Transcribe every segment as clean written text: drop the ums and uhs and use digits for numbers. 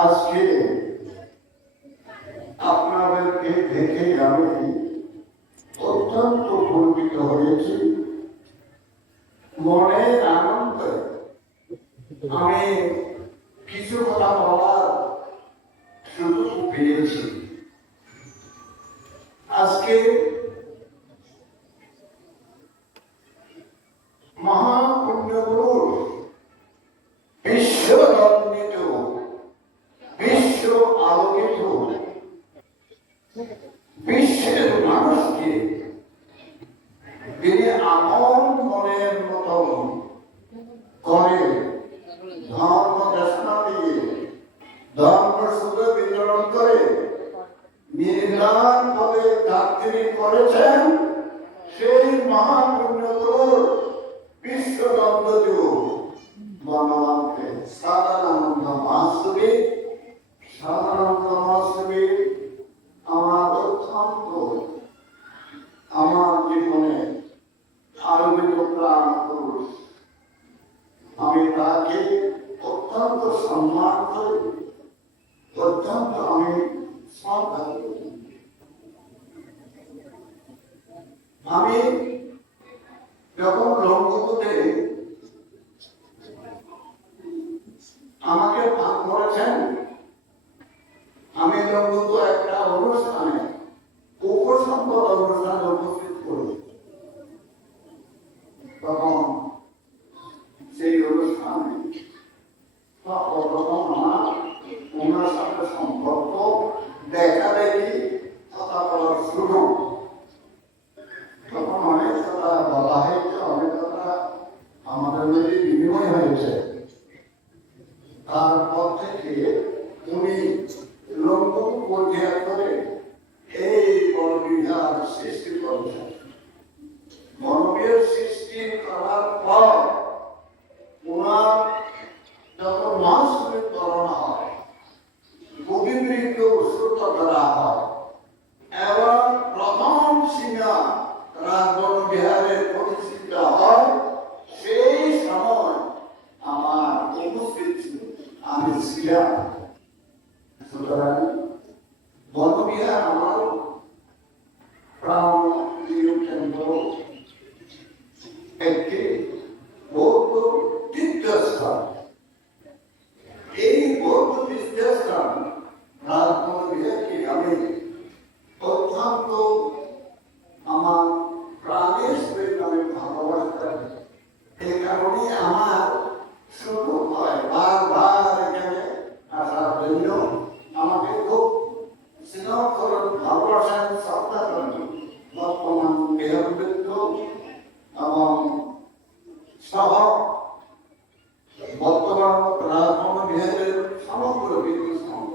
আজকে আপনাদেরকে দেখে আমি অত্যন্ত গর্বিত হয়েছি। মনের আনন্দে আমি কিছু কথা বলার সুযোগ পেয়েছি। আজকে মহাপুণ্যগুরুর বিশ্বনন্দিত, বিশ্ব আলোকিত, বিশ্বের মানুষকে তিনি আপন মনের মতন করে ধর্ম দেশনা দিয়ে ধর্ম সুদে বিতরণ করে নির্ধারণ ভাবে তিনি করেছেন। সেই মহাপুণ্যগুরুর বিশ্বনন্দিত ভগবানকে সাদানন্দ মহাসুবী, সাদানন্দ মহাসুবী আমার অত্যন্ত আমার জীবনে আলোকিত প্রাণ পুরুষ। আমি তাকে অত্যন্ত সম্মান করি, অত্যন্ত আমি শ্রদ্ধা করি। আমি যখন লঙ্ঘতে আমাকে ভাগ করেছেন, আমি লঙ্ঘত একটা অনুষ্ঠানে উপসম্পদ অনুষ্ঠানে উপস্থিত করি। তখন সেই অনুষ্ঠানে সর্বপ্রথম আমার ওনার সাথে সম্পর্ক, দেখা দেখি, কথা বলার শুরু। তখন অনেক কথা বলা হয়েছে, অনেক কথা আমাদের মধ্যে বিনিময় হয়েছে। তারপর থেকে উনি লঙ্ঘন পরিহার করে এই বনবিহার সৃষ্টি করেছেন। বনবিহার সৃষ্টি করার পর ওনার যখন মহাসুরের করোনা হয়, গোবিন্দকে উৎসর্গ করা হয় এবং প্রথম সিংহা রাজবনবিহারের প্রতিষ্ঠিত হয়। সেই সময় আমার উপস্থিত ছিল, আমি ছিলাম। সুতরাং বনবিহার আমার প্রাণ প্রিয় কেন্দ্র, একটি বৌদ্ধ তীর্থস্থান। এই বৌদ্ধ তীর্থস্থান রাজবনবিহারকে আমি অত্যন্ত আমার প্রাণের সহিত আমি ভালোবাসতাম। এই কারণে আমার সুযোগ হয় বারবার এখানে আসার জন্য। আমাকে খুব স্নেহ করেন, ভালোবাসেন, শ্রদ্ধা করেন বর্তমান বিহারবৃন্দ এবং সহ বর্তমান রাজবনবিহারের সমগ্র বিন্দু সংঘ।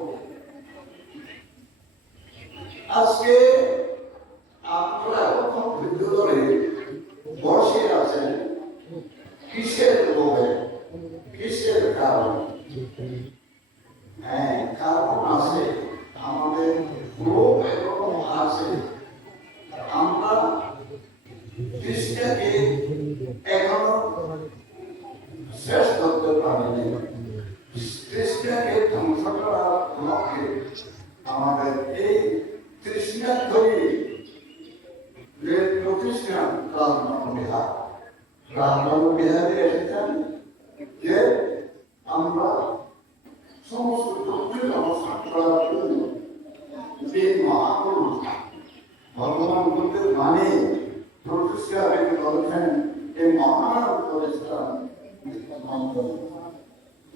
আজকে আপনারা এখন বিদ্যুৎ বসে আছেন কিসের লোভে, কিসের কারণ? হ্যাঁ, কারণ আছে, আমাদের লোভ এরকম আছে। আমরা কৃষ্ণকে এখনো শেষ করতে পারিনি। কৃষ্ণ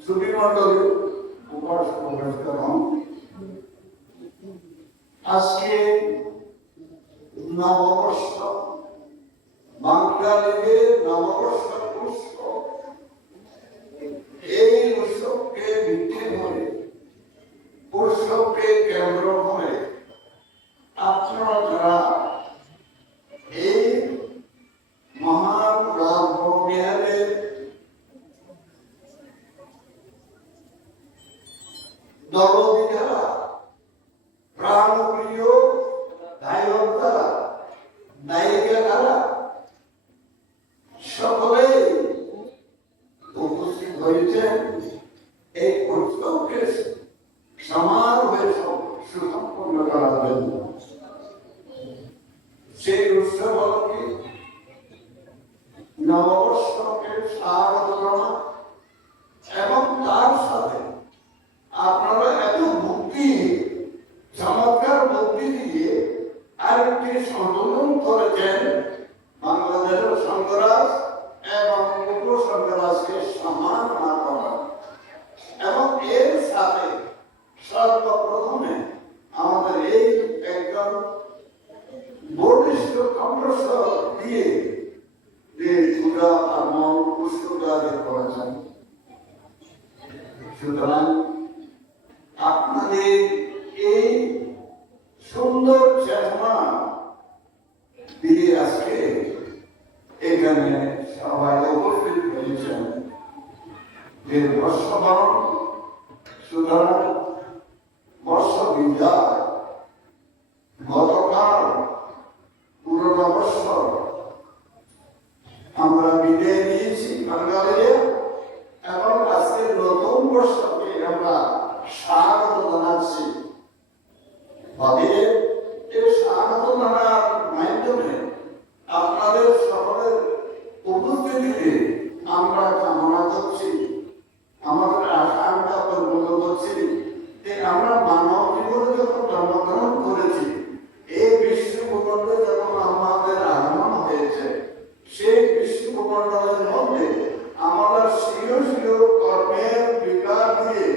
সুবিমণ্ডলী উপাসক প্রবেশকরণ আজকে নববর্ষ বাঙালিদের নববর্ষ উৎসব। এই উৎসবকে ভিত্তি করে উৎসবকে কেন্দ্র করে আপনারা যারা এই মহান রাজভবনের দলবী যারা প্রাণপ্রিয় গায়ক যারা নায়িকা যারা সকলেই উপস্থিত হয়েছেন এই উৎসবকে সমারোহে সুসম্পন্ন করার জন্য। সেই উৎসব হল কি নববর্ষকে স্বাগত জানানো এবং তার সাথে আপনারা এত বুদ্ধি চমৎকার বুদ্ধি দিয়ে আরেকটি সংশোধন করেছেন বাংলাদেশের সংঘরাজ এবং উপসংঘরাজকে সমান না করা এবং এর সাথে সর্বপ্রথমে আমাদের এই একজন বর্ধিষ্ঠ কণ্ঠস্বর দিয়ে যে পূজা আর মন পুষ্পকারে করেছেন। সুতরাং আপনাদের এই সুন্দর চেতনা দিয়ে আজকে এখানে সবাই উপস্থিত হয়েছেন যে বর্ষবরণ। সুতরাং বর্ষ বিদায় গতকাল পুরনো বৎসর আমরা বিদায় নিয়েছি বাঙালিদের এবং আজকে নতুন বর্ষকে আমরা স্বাগত জানাচ্ছি। এই স্বাগত জানার মাধ্যমে আপনাদের সকলের উপস্থিতিতে আমরা কামনা করছি, আমাদের আশা পূর্ণ করছি যে আমরা মানব জীবনে যখন জন্মগ্রহণ করেছি, এই বিশ্ব ভূখণ্ডে যখন আমাদের আগমন হয়েছে, সেই বিশ্ব ভূখণ্ডের মধ্যে আমাদের স্বীয় স্বীয় কর্মের বিকাশ দিয়ে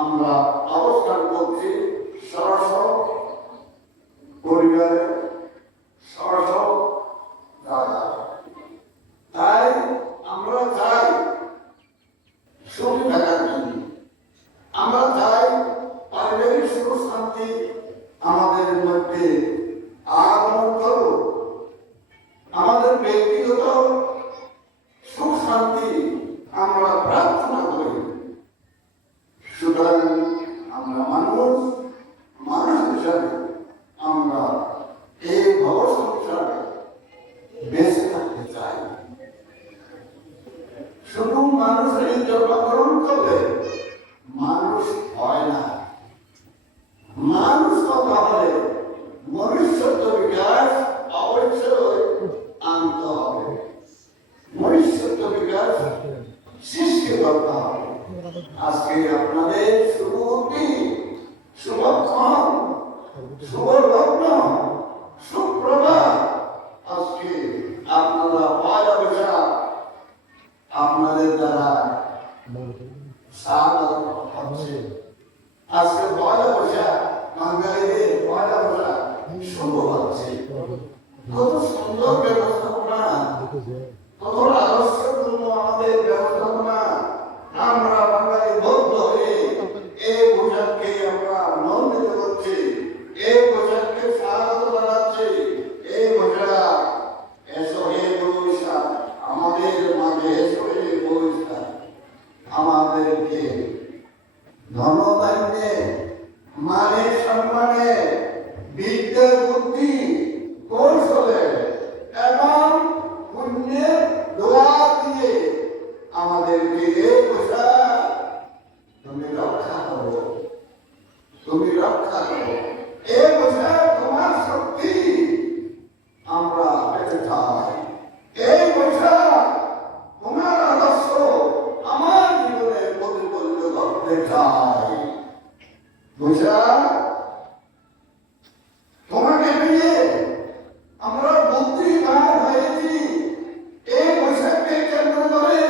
আমরা অবস্থান করছি। সরস পরিবারে সরস দাদা, তাই আমরা চাই সুখী থাকার জন্য, আমরা চাই পারিবারিক সুখ শান্তি আমাদের মধ্যে আগমন করুক, আমাদের ব্যক্তিগত সুখ শান্তি আমরা প্রার্থনা করি। সুতরাং আমরা মানুষ হিসাবে আমরা এই ভব সংসারে বেঁচে থাকতে চাই। শুধু মানুষের জন্মগ্রহণ করলে মানুষ হয় না, মানুষ কথা হলে মনুষ্যত্ব বিকাশ অবশ্যই আনতে হবে, মনুষ্যত্ব বিকাশ সৃষ্টি করতে হবে। আজকে আপনাদের শুভ বুদ্ধি, শুভক্ষণ, শুভ লগ্ন, সুপ্রভাত। আজকে আপনারা পয়লা বৈশাখ আপনাদের দ্বারা স্বাগত হচ্ছে। আজকে পয়লা বৈশাখ বাঙালিদের পয়লা বৈশাখ শুভ হচ্ছে। কত সুন্দর ব্যবস্থাপনা, কত আদর্শপূর্ণ আমাদের ব্যবস্থাপনা। আমরা বাঙালি বৌদ্ধ হয়ে এই পোশাককে আমরা নন্দিত করছি, এই পোশাককে স্বাগত জানাচ্ছি। এই পোশাক এসো হে বৈশাখ, আমাদের মাঝে এসো হে বৈশাখ, আমাদেরকে ধনধান্যে মানে সম্মানে বিদ্যা বুদ্ধি কৌশলে এবং পুণ্যের দোয়া দিয়ে আমাদেরকে এই পোশাক তুমি রক্ষা করো, তুমি রক্ষা করো। এই পোশাক তোমার শক্তি আমরা পেতে চাই। এই পোশাক তোমার আদর্শ আমার জীবনে প্রতিফলিত করতে চাই। পোশাক তোমাকে নিয়ে আমরা বুদ্ধিমান হয়েছি। এই পোশাককে কেন্দ্র করে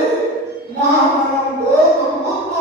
মহামানব গৌতম বুদ্ধ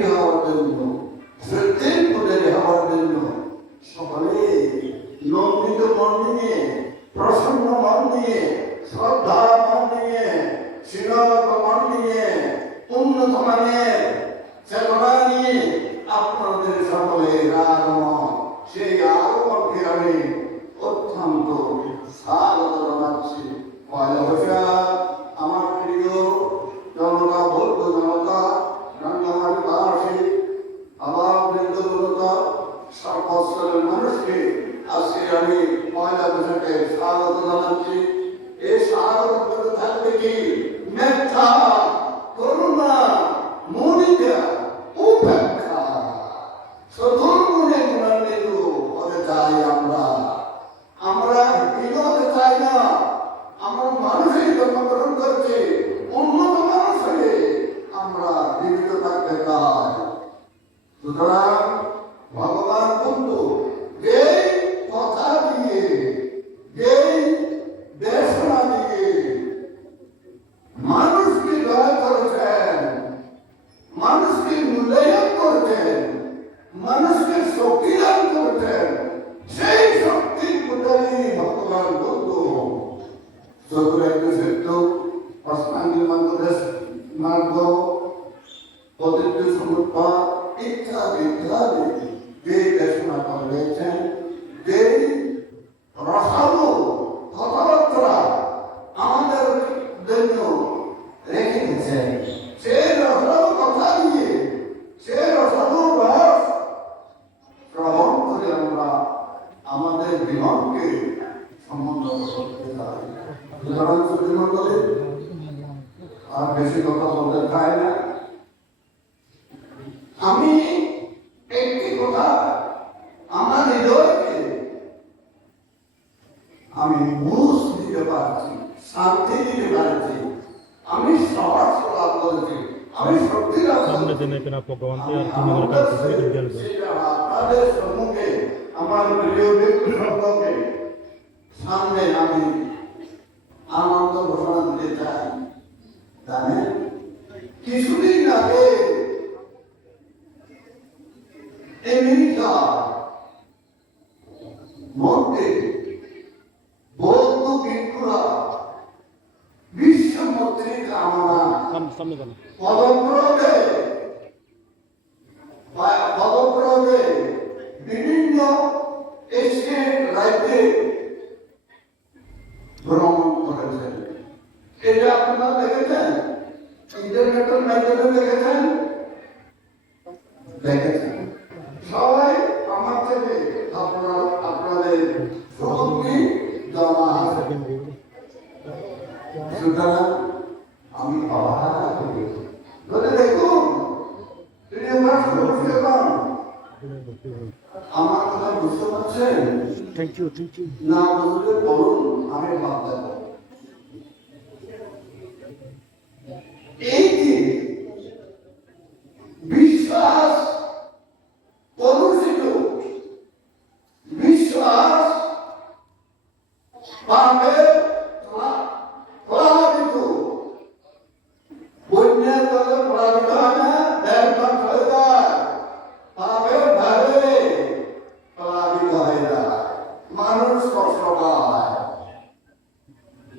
তৈরি হওয়ার জন্য, শ্রদ্ধের পূজারী হওয়ার জন্য সকলে নন্দিত মন নিয়ে, প্রসন্ন মন নিয়ে, শ্রদ্ধা মন নিয়ে, শ্রীনত মন নিয়ে, উন্নত মানের চেতনা নিয়ে আপনাদের সকলের আগমন, সেই আগমনকে আমি অত্যন্ত স্বাগত জানাচ্ছি। পয়লা বৈশাখ আমার প্রিয় জনতা, বৌদ্ধ জনতা, রাঙ্গামাটিবাসী, আমার বৃদ্ধ জনতা, সর্বস্তরের মানুষকে আজকে আমি পয়লা বৈশাখে স্বাগত জানাচ্ছি। এই স্বাগত করতে থাকবে কি মেধা, করুণা, মুনিতা, উপেক্ষা, সদুর্গুণে গুণান্বিত হতে চাই আমরা। আমরা বিগতে চাই না, আমরা মানুষের জন্মগ্রহণ করছি, উন্নত মানুষ হয়ে আমরা জীবিত থাকতে চাই। সুতরাং ভগবান বন্ধু যেই কথা দিয়ে, যেই দেশনা দিয়ে মানুষকে জয় করেছেন, মানুষকে মূল্যায়ন করেছেন, মানুষকে শক্তি দান করেছেন, সেই শক্তির পূজারী ভগবান বন্ধু চতুরাজ্য সত্য, অষ্টাঙ্গী মার্গ, পবিত্র সমুদ্র ইত্যাদি ইত্যাদি যে দেশনা করেছেন, যে রসালো কথাবার্তা আমাদের জন্য রেখে গেছেন, সেই রসালো কথা দিয়ে, সেই রসালো রস শ্রবণ করে আমরা আমাদের জীবনকে সমুন্নত করতে চাই। সুতরাং শ্রুতিমণ্ডলী আর বেশি কথা বলতে চাই না। আমি একটি কথা আমার হৃদয়কে আমি বুঝ দিতে পারছি, শান্তি দিতে পারছি, আমি সহজ লাভ করেছি, আমি শক্তি লাভ করেছি। আপনাদের সম্মুখে আমার প্রিয় ব্যক্তি সম্পর্কে সামনে আমি আনন্দ ঘোষণা দিতে চাই। জানেন, কিছুদিন আগে আমেরিকা মধ্যে বৌদ্ধ ভিক্ষুরা বিশ্ব মৈত্রীর কামনা পদক্রমে বিভিন্ন এশিয়ান রাজ্যে ভ্রমণ করেছেন। এটা আপনারা দেখেছেন, ইন্টারনেটের মাধ্যমে দেখেছেন, দেখেছেন সবাই আমার থেকে আপনাদের শক্তি জমা আছে। সুতরাং আমি অবহেলা করি, দেখুন আমার কথা বুঝতে পারছেন? না বুঝলে বলুন, আমি ভাব দেব। এই যে বিশ্বাস কলুষিত, বিশ্বাস পাবে প্লাবিত, বন্যার জলে প্লাবিত হয় না, ব্যাংক হয়ে যায়, পাবে ভাবে প্লাবিত হয়ে যায়, মানুষ কষ্ট পায়,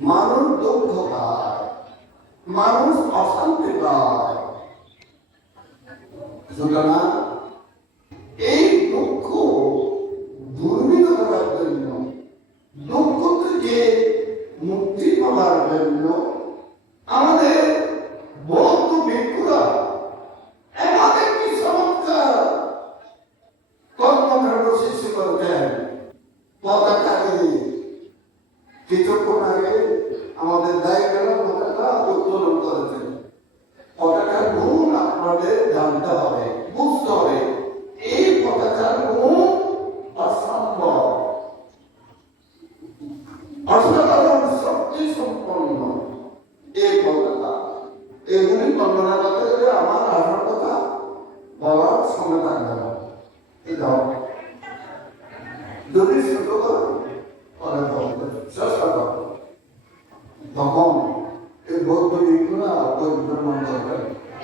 মানুষ দুঃখ পায়, মানুষ অশান্তি পায়। সুতরাং এই দুঃখ দূরীভূত করার জন্য, দুঃখ থেকে মুক্তি পাওয়ার জন্য আমাদের বৌদ্ধ ভিক্ষুরা এমন একটি চমৎকার কর্মকাণ্ড সৃষ্টি করেছেন। পতাকা নিয়ে কিছুক্ষণ আগে আমাদের দায়িত্বের পতাকা উত্তোলন করেছেন। পতাকার গুণ আপনাদের জানতে হবে, বুঝতে হবে। এই পতাকার গুণ অসম্ভব, অসাধারণ শক্তি সম্পন্ন এই পতাকা। এগুলি বর্ণনা করতে গেলে আমার আসার কথা বলার সময় থাকবে না। যদি ছোট পরে চেষ্টা করব, তখন এই বৌদ্ধ ভিক্ষুরা পরিপূর্ণ করবেন।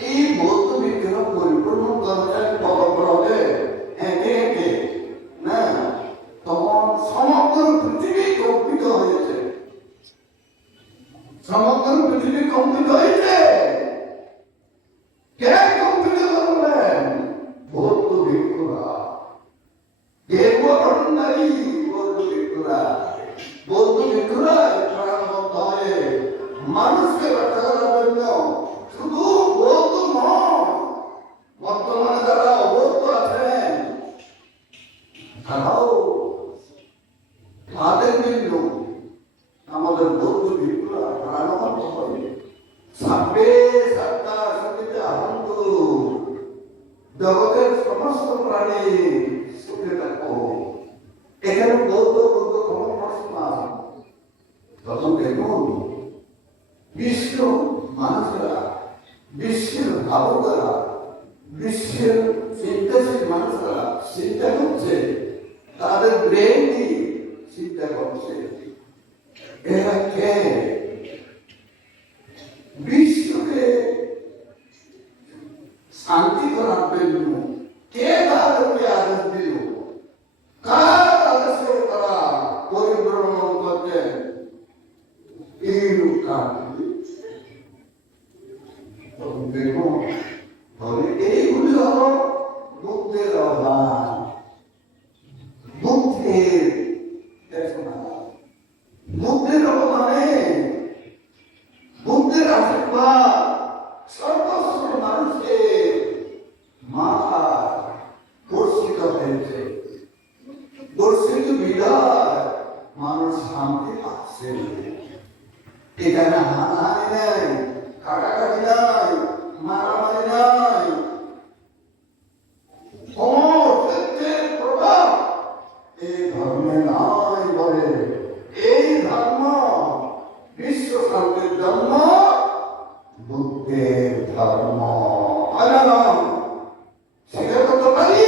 এই বৌদ্ধ ভিক্ষুরা পরিপূর্ণ জগতের সমস্ত প্রাণী সুখে থাকো। এখানে বৌদ্ধ বৌদ্ধ কোনো প্রশ্ন আছে, তখন দেখুন বিশ্ব মানুষেরা, বিশ্বের ভাবকেরা, বিশ্বের চিন্তাশীল মানুষেরা চিন্তা করছে, তাদের ব্রেন দিয়ে চিন্তা করছে এরা কে বিশ্বকে শান্তি করার জন্য, কে তাদেরকে আদেশ দিল, কার আদেশে তারা পরিভ্রমণ করছেন এই লোকটা। দেখুন এইগুলি হল বুদ্ধের অভাব, বুদ্ধের বুদ্ধের অবদানে, বুদ্ধের আশীর্বাদ সর্বস্ব মানুষকে মাথা বর্ষিত হয়েছে। বর্ষিত বিদায় মানুষ শান্তি পাচ্ছে। এখানে হানাহানি নেই, কাটাকাটি নাই, মারামারি নাই, সত্যের প্রভাব এই ধর্মে নাই বলে। এই ধর্ম বিশ্ব শান্তির জন্ম, বুদ্ধের ধর্ম। সেটা করতে পারি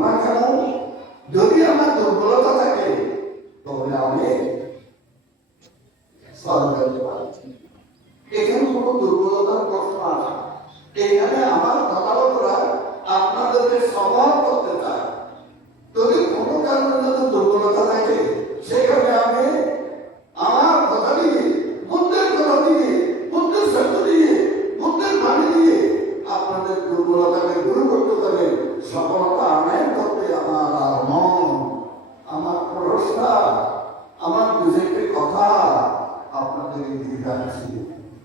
না কেন? যদি আমার দুর্বলতা থাকে তাহলে আমি এখানে কোনো দুর্বলতার প্রশ্ন আসে। এখানে আমার কথাবার্তা আপনাদেরকে সবল করতে চায়। যদি কোনো কারণে যদি দুর্বলতা থাকে সেখানে আমি আমার কথা দিয়ে, বুদ্ধের কথা দিয়ে, বুদ্ধের সত্য দিয়ে, বুদ্ধের বাণী দিয়ে আপনাদের দুর্বলতাকে দূর করতে পারে। সফলতা আনায় করতে আমার আর মন, আমার প্রশ্না, আমার বিজেপির কথা আপনাদের দিয়ে যাচ্ছি,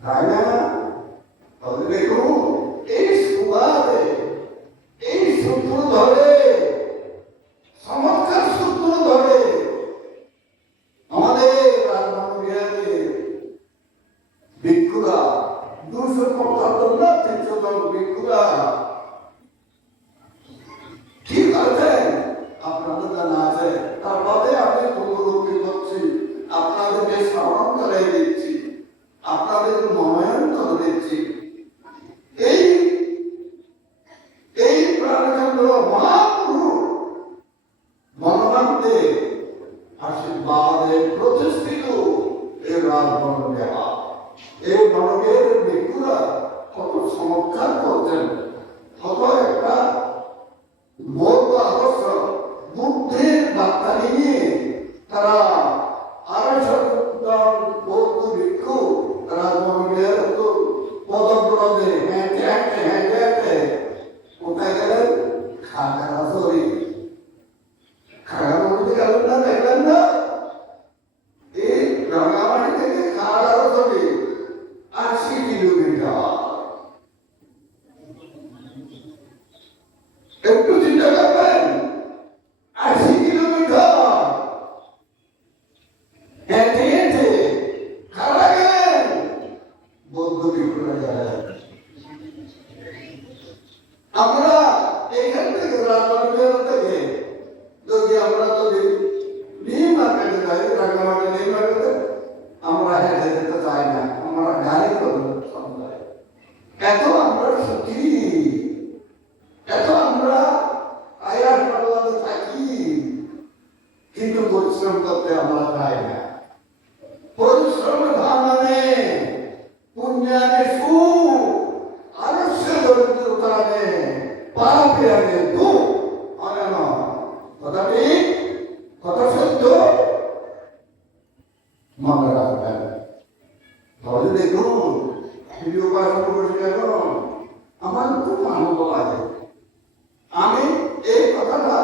তাই না? তবে দেখুন এই সুবাদে, এই সূত্র ধরে, চমৎকার সূত্র ধরে আমাদের ভিক্ষুরা 275 না 300 জন ভিক্ষুরা ঠিক আছে, আপনাদের জানা আছে। তারপরে আমি পুনরুক্তি করছি, আপনাদেরকে স্মরণ করে দিচ্ছি, আপনাদের মনোনয়ন করে দিচ্ছি। এই প্রাণকেন্দ্র মহাপুরুষ মনোবান্তে আশীর্বাদে প্রতিষ্ঠিত এই রাজবন দেওয়া, এই বনকের ভিক্ষুরা কত চমৎকার করতেন, কত একটা বৌদ্ধ আদর্শ, বুদ্ধের বার্তা নিয়ে তারা 250 জন বৌদ্ধ ভিক্ষু রাজবনের পদব্রজে হেঁটে হেঁটে হেঁটে হেঁটে কোথায় গেলেন? খাগড়াছড়ি। খাগড়াছড়িতে গেলেন না? দেখলেন না? এই রাঙামাটি থেকে খাগড়াছড়ি 80 কিলোমিটার। একটু চিন্তা করবেন, 80 কিলোমিটার হেঁটে হেঁটে কারা গেলেন? বৌদ্ধ ভিক্ষুরা গেলেন। আমরা এখান থেকে রাজবাড়ির থেকে যদি আমরা যদি নিউ মার্কেটে যাই, রাঙ্গামাটি নিউ মার্কেটে, আমরা হেঁটে যেতে চাই না, আমরা গাড়ি করে যাই। এত আমরা সুখী, এত আমরা আয়ার পাল্লাতে থাকি, কিন্তু পরিশ্রম করতে আমরা চাই না। পরিশ্রমের ভাবনা নেই, পুণ্যানে সুখ, আলস্য দরিদ্রতা নেই, পাপে আনে দুঃখ। অনেক কথা ঠিক, কথা সত্য, মনে রাখবেন। তাহলে দেখুন ভিডিও পাশে বসে গেল, আমার খুব আনন্দ লাগে। আমি এই কথাটা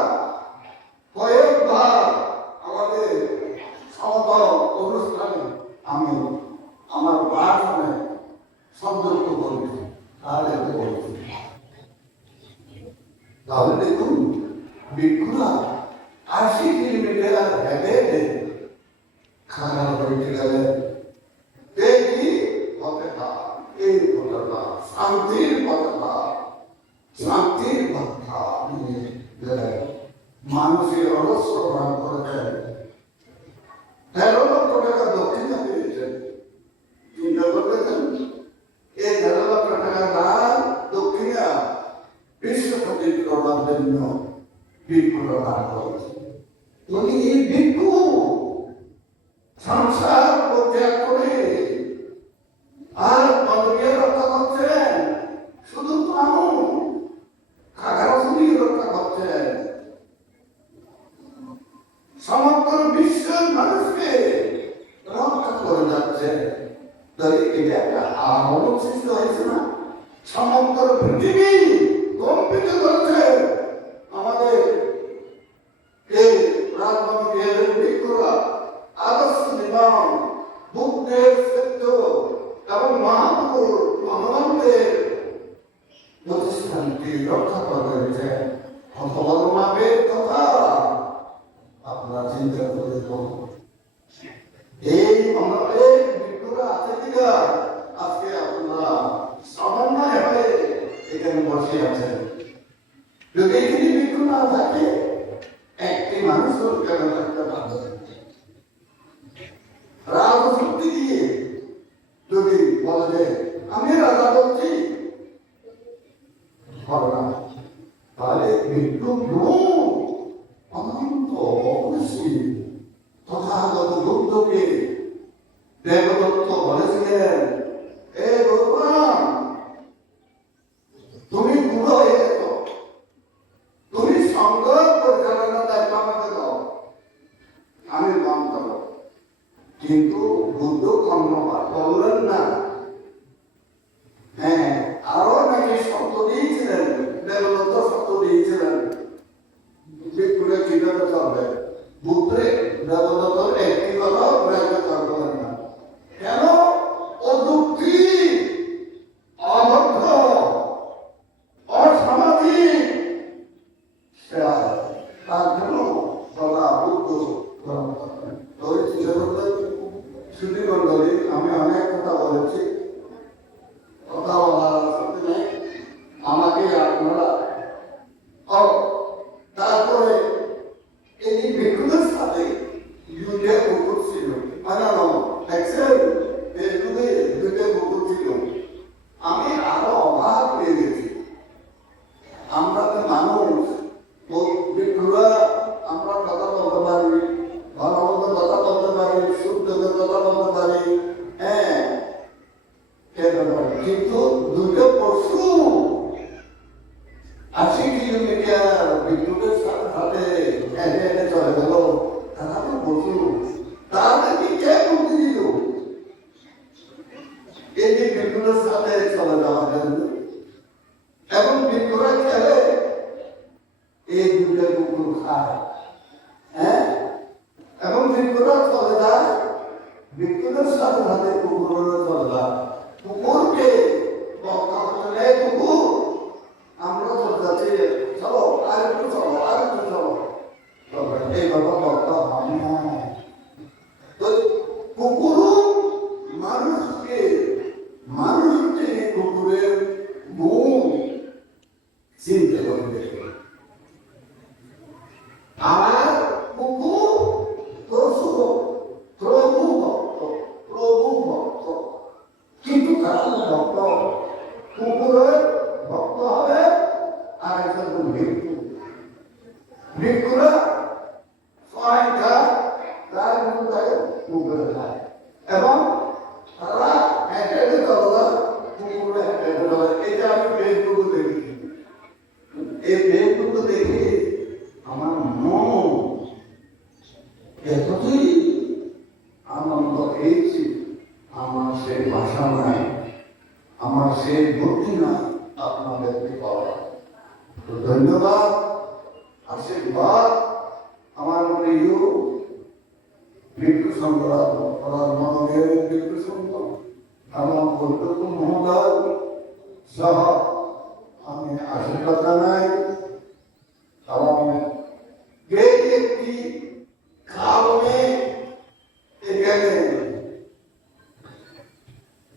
কয়েকবার আমাদের সমতল অনুষ্ঠানে আমি আমার ভাষণে সংযুক্ত করেছি, তাহলে দেখুন ভিক্ষুরা 80 কিলোমিটার হেঁটে হেঁটে খারাপ হয়ে গেলেন। এই পথটা, এই পথটা শান্তির পথটা, শান্তির কথা মানুষের অবশ্য ভাগ করেছেন 13 লক্ষ টাকা দক্ষিণা পেয়েছেন। চিন্তা করতেছেন এই 13 লক্ষ টাকা দান দক্ষিণা বিশ্বপতি প্রদান জন্য ভিক্ষুরা দান করেছে। উনি এই ভিক্ষু সংসার পরিত্যাগ করে আর মানবীয় রক্ষা করছেন, শুধু প্রাণ খাগারী রক্ষা করছেন, সমগ্র বিশ্বের মানুষকে রক্ষা করে যাচ্ছে। এটা একটা আলোড়ন সৃষ্টি হয়েছে না? সমগ্র পৃথিবী কম্পিত করছে আমাদের এই রাজমানবীয় ভিক্ষুরা আদর্শ জীবন বুদ্ধের সত্য এবং মহাপুর ভগবানদের প্রতিষ্ঠানকে রক্ষা করেছে। কত বড় মাপের কথা আপনারা চিন্তা করে দেখুন। এই ভিক্ষুরা আছে কিনা আজকে আপনারা সমন্বয় হয়ে এখানে বসে আছেন। যদি এখানে ভিক্ষু না থাকে একটি মানুষ কেন থাকতে পারবে? রাজশক্তি দিয়ে যদি বলে যে আমি রাজা বলছি হবে না, তাহলে ভিক্ষু অনন্ত অবশ্যই তথাগত বুদ্ধকে দেবদত্ত বলেছিলেন, এ ভগবান তুমি বুড়ো হয়ে গেছ, তুমি সংগ্রহ পরিচালনার দায়িত্ব আমাকে দাও, আমি কাম করব। কিন্তু বুদ্ধ কর্মপাত করলেন না। হ্যাঁ, আরো নাকি শব্দ দিয়েছিলেন, দেবদত্ত শব্দ দিয়েছিলেন ভিক্ষুরা কিভাবে চলবে। বুদ্ধে দেবদত্তর একটি কথা গ্রাহ্য করলেন না। কেন? অযুক্তি, অবদ্ধ, অসামাজিক, তার জন্য বলা বুদ্ধ সুধীমণ্ডলী। আমি অনেক কথা বলেছি, কথা বলার সাথে নেই, আমাকে আপনারা তারপরে এই ভিক্ষুদের সাথে দুইটা কুকুর ছিল, দুইটা কুকুর ছিল। আমি আরো অবাক হয়ে গেছি। আমরা তো মানুষ, ভিক্ষুরা আমরা কথা বলতে পারি, ভালো মন্দ কথা বলতে পারি, শুদ্ধ কথা বলতে পারি, হ্যাঁ, কিন্তু দুটো পশু 80 কিলোমিটার বিদ্যুতের সাথে সাথে হেঁটে হেঁটে চলে গেল। তারা তো পশু, তাদেরকে কে মুক্তি দিল এই যে বিদ্যুতের সাথে চলে যাওয়ার জন্য? এবং বিদ্যুৎ খেলে এই দুটো কুকুর খায়, হ্যাঁ, এবং বিদ্যুৎ চলে যায়, বিদ্যুতের সাথে সাথে কুকুরের চলে যায়। কুকুরকে বকা করলে কুকুর আমরা চলে যাচ্ছি, চলো আর একটু চলো, আর একটু চলো, এইভাবে বকা হয় না। তো কুকুর মানুষকে কুকুরের গুণ চিনতে করবে। আর কুকুর প্রভু ভক্ত, কিন্তু কারণ ভক্ত কুকুরের ভক্ত হবে আর একজন ভিক্ষুরা সবাই খায়, তার মধ্যে থাকে কুকুরে খায়, এবং তারা হেঁটে হেঁটে চলে, কুকুরে হেঁটে হেঁটে চলে। এটা আমি ফেসবুকে দেখি। এই ফেসবুকে দেখি আমার মন এতটাই আনন্দ পেয়েছি, আমার সেই ভাষা নাই, আমার সেই বুদ্ধি নাই আপনাদেরকে পাওয়া। তো ধন্যবাদ, আশীর্বাদ আমার প্রিয় ভিক্ষু সংগ্রাম মানবের ভিক্ষু সংগ্রাম এবং কর্তব্য মহোদয় সহ আমি আশীর্বাদ জানাই। এবং একটি কারণে এখানে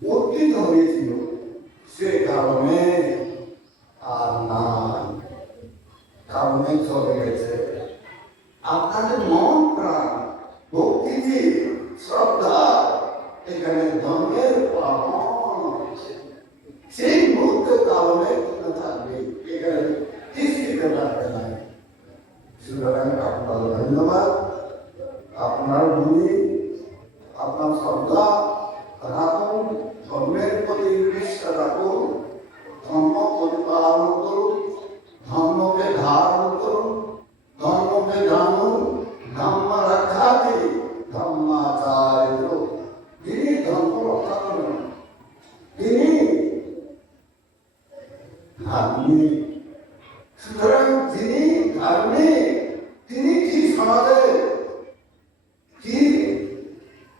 উত্থিত হয়েছিল, সে কারণে আর না ধর্মে চলে গেছে। আপনাদের মন প্রাণ ভক্তি শ্রদ্ধা এখানে ধর্মের পালন হচ্ছে। সেই মুহূর্তে কারণে থাকবে, এখানে কিছুতে থাকবে না। সুতরাং আপনার ধন্যবাদ, আপনার ভূমি, আপনার শ্রদ্ধা রাখুন, ধর্মের প্রতি বিশ্বাস রাখুন, ধর্ম প্রতিপালন করুন, ধর্মকে ধারণ করুন, ধর্মকে জানুন। ধর্ম রক্ষা দিই ধর্মাচার্য, যিনি ধর্ম রক্ষা করেন তিনি ধার্মিক। সুতরাং যিনি ধার্মিক তিনি কি সমাজে কি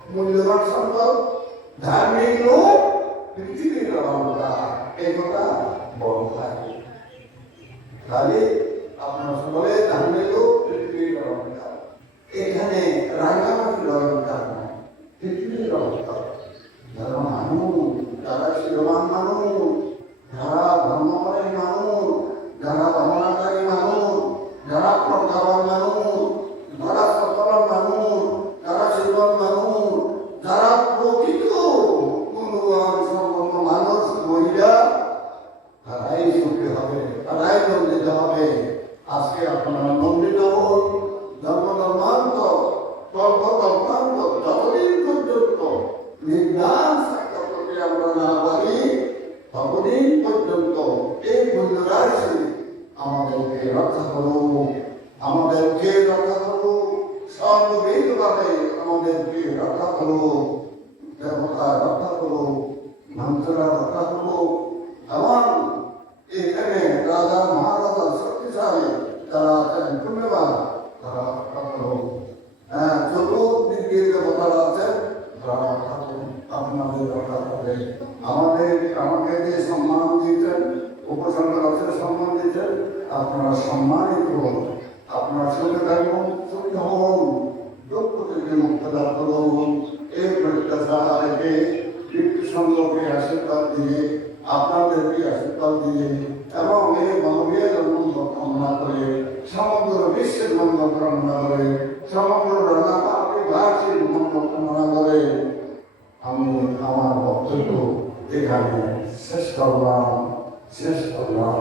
মূল্যবান সম্পদ? ধার্মিক লোক পৃথিবীর অহংকার, এই কথা বড় থাকে। তাহলে আপনার সকলে ধার্মিক লোক পৃথিবীর অহংকার। এখানে রাঙ্গামাটির অহংকার নয়, পৃথিবীর অহংকার। যারা মানুষ, যারা শিরোমান মানুষ, যারা ধর্মময় মানুষ, যারা ধর্মনাকারী মানুষ, যারা প্রজ্ঞাবান মানুষ, যারা সচলন মানুষ, যারা শিরোমান মানুষ, যারা প্রকৃত গুণবান সম্পন্ন মানুষ মহিলা, তারাই সুখী হবে, তারাই নন্দিত হবে। আজকে আপনারা নন্দিত হন। ধর্মান্তর কল্পকল্পান্তর যতদিন পর্যন্ত নির্ধান সাক্ষাৎ করতে আমরা না পারি ততদিন পর্যন্ত এই মূল্যরাশি আমাদেরকে রক্ষা করুন, আমাদেরকে রক্ষা করুন, সর্ববিধভাবে আমাদেরকে রক্ষা করুন, দেবতা রক্ষা করুন, মন্ত্ররা রক্ষা করুন। এবং এখানে রাজা মহারাজা শক্তিশালী যারা আছেন ধন্যবাদ, তারা রক্ষা করুন। চতুর্দিকে দেবতারা আছেন, তারা রক্ষা করুন, আপনাদের রক্ষা করবে। আমাকে যে সম্মান দিচ্ছেন, উপসংহারের সম্মান দিচ্ছেন, আপনারা সম্মানিত হন। আপনার সঙ্গে থাকুন, সুখী হন, দুঃখ থেকে মুক্ত লাভ করুন। এই প্রত্যাশা রেখে মৃত্যু সঙ্গকে আশীর্বাদ দিয়ে, আপনাদেরকে আশীর্বাদ দিয়ে এবং এই মানবীয় জন্ম কামনা করে, সমগ্র বিশ্বের মঙ্গল কামনা করে, সমগ্র রান্নাবাসীর মঙ্গল কামনা করে আমি আমার বক্তব্য এখানে শেষ করলাম। শেষ করলাম।